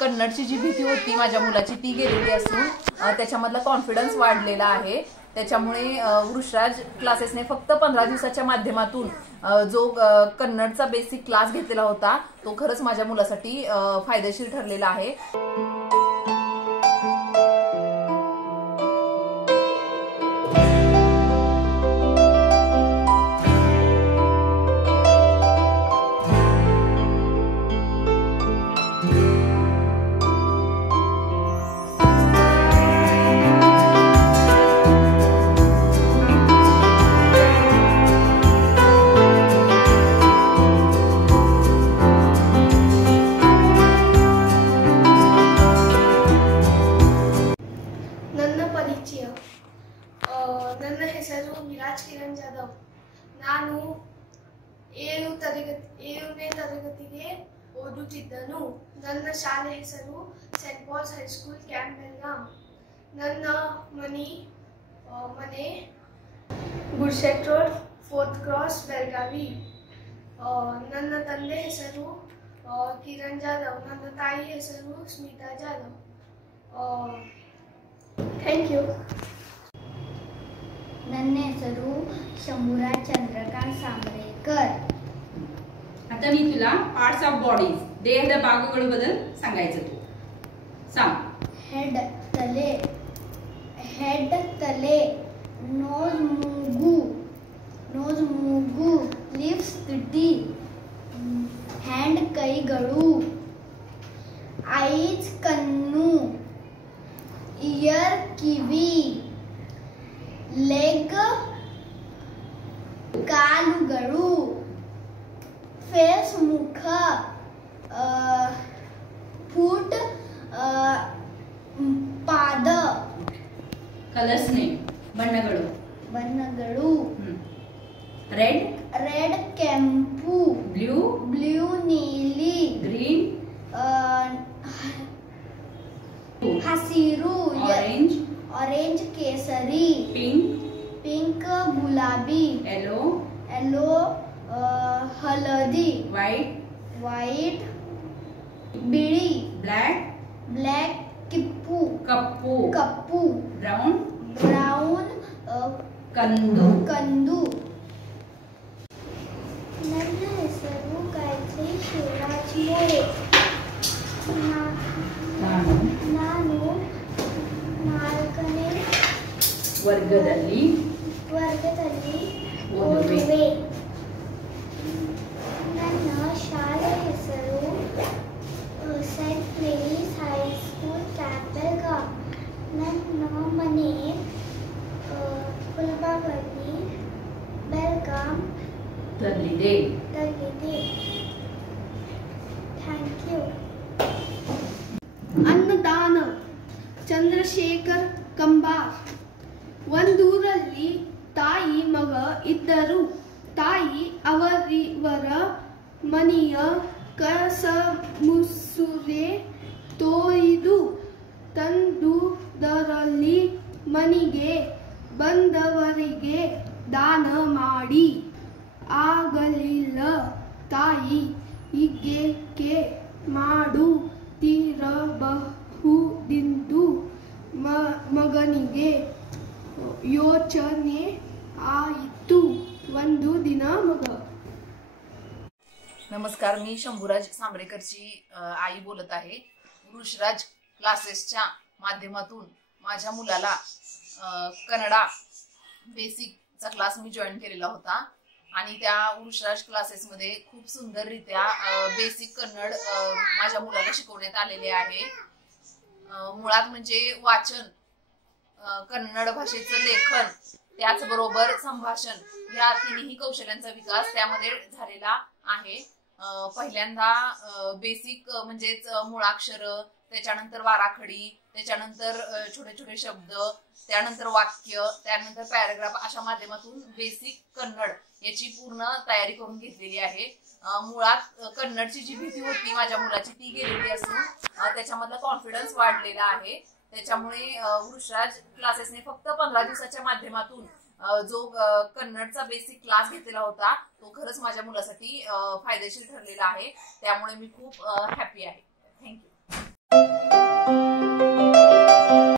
कन्नडची जी भीती होती माझ्या मुलाची ती गेलेली असून त्याच्यामधला कॉन्फिडन्स वाढलेला आहे। त्याच्यामुळे वृषराज क्लासेसने फक्त 15 दिवसाच्या माध्यमातून जो कन्नडचा बेसिक क्लास घेतलेला होता तो खरंच माझ्या मुलासाठी फायदेशीर ठरलेला आहे। ನನ್ನ ಹೆಸರು ಮಿರಾಜ್ ಕಿರಣ್ ಜಾಧವ್। ನಾನು 7ನೇ ತರಗತಿಗೆ ಓದುತ್ತಿದ್ದನು। ನನ್ನ ಶಾಲೆ ಹೆಸರು Saint Paul's high school camp Belgaum. ನನ್ನ ಮನೆ ಗುಡ್ಸೆಟ್ ರೋಡ್ 4th ಕ್ರಾಸ್ ಬೆಳಗಾವಿ। ನನ್ನ ತಂದೆ ಹೆಸರು ಕಿರಣ್ ಜಾಧವ್, ನನ್ನ ತಾಯಿ ಹೆಸರು ಸ್ಮಿತಾ ಜಾಧವ್। Thank you. ನನ್ನ ಹೆಸರು ಶಂಭುರಾಜ್ ಚಂದ್ರಕಾಂತ್ सांबरेकर। आता मी तुला पार्ट्स ऑफ बॉडीज देहದ ಭಾಗಗಳು सांगायचं तू सांग। हेड तले नोज मूगु लिप्स तुटी हैंड ಕೈಗಳು ಐಸ್ ಕಣ್ಣು ಇಯರ್ ಕಿವಿ ಲೆಗ್ ಕಾಲುಗಳು ಫೇಸ್ ಮುಖ ಫುಟ್ ಪಾದ कलर्स ने ಬಣ್ಣಗಳು रेड ಕೆಂಪು ಬ್ಲೂ ನೀಲಿ ग्रीन ಹಸಿರು ऑरेंज केसरी पिंक गुलाबी येलो हलदी वाइट बिड़ी ब्लैक कप्पू ब्राउन कंदू। ನನ್ನ ಹೆಸರು ಗಾಯತ್ರಿ ಶಿವರಾಜ್ ಮೋರೆ। ನಾನು 4ನೇ ವರ್ಗದಲ್ಲಿ ಓದುವೆ। ನನ್ನ ಶಾಲೆ ಹೆಸರು saint Mary's high school camp Belgaum. ನನ್ನ ಮನೆ ಫುಲ್ಬಾಗಲ್ಲಿ ಬೆಳಗಾಂ ತಲ್ಲಿದೆ। Thank you. ಅನ್ನದಾನ ಚಂದ್ರಶೇಖರ್ ಕಂಬಾರ್। ಒಂದೂರಲ್ಲಿ ತಾಯಿ ಮಗ ಇದ್ದರು। ತಾಯಿ ಅವರಿವರ ಮನೆಯ ಕಸ ಮುಸುರೆ ತೊಯ್ದು ತಂದುದರಲ್ಲಿ ಮನೆಗೆ ಬಂದವರಿಗೆ ದಾನ ಮಾಡಿ ಆಗಲಿಲ್ಲ। ತಾಯಿ ಹೀಗೇಕೆ ಮಾಡುತ್ತಿರಬಹುದೆಂದು ಮಗನಿಗೆ ಯೋಚನೆ आयतु। ಒಂದು ದಿನ ಮಗ। नमस्कार, मी शंभुराज सांबरेकरची आई बोलत आहे। वृषराज क्लासेसच्या माध्यमातून माझ्या मुलाला कन्नडा बेसिकचा क्लास मी जॉईन केलेला होता आणि त्या वृषराज क्लासेसमध्ये खूप सुंदररित्या बेसिक कन्नड माझ्या मुलाला शिकवण्यात आलेले आहे। मुळात म्हणजे वाचन, कन्नड भाषेचं लेखन, त्याचबरोबर संभाषण या तिन्ही कौशल्यांचा विकास त्यामध्ये झालेला आहे। पहिल्यांदा बेसिक म्हणजेच मूळाक्षर, त्याच्यानंतर वाराखडी, त्याच्यानंतर छोटे छोटे शब्द, त्यानंतर वाक्य, त्यानंतर पॅराग्राफ अशा माध्यमातून बेसिक कन्नड याची पूर्ण तयारी करून घेतलेली आहे। मुळात कन्नडची जी भीती होती माझ्या मुलाची ती गेलेली असून त्याच्यामधला कॉन्फिडन्स वाढलेला आहे। त्याच्यामुळे वृषराज क्लासेसने फक्त 15 दिवसाच्या माध्यमातून जो कन्नडचा बेसिक क्लास घेतलेला होता तो खरंच माझ्या मुलासाठी फायदेशीर ठरलेला आहे। त्यामुळे मी खूप हॅपी आहे।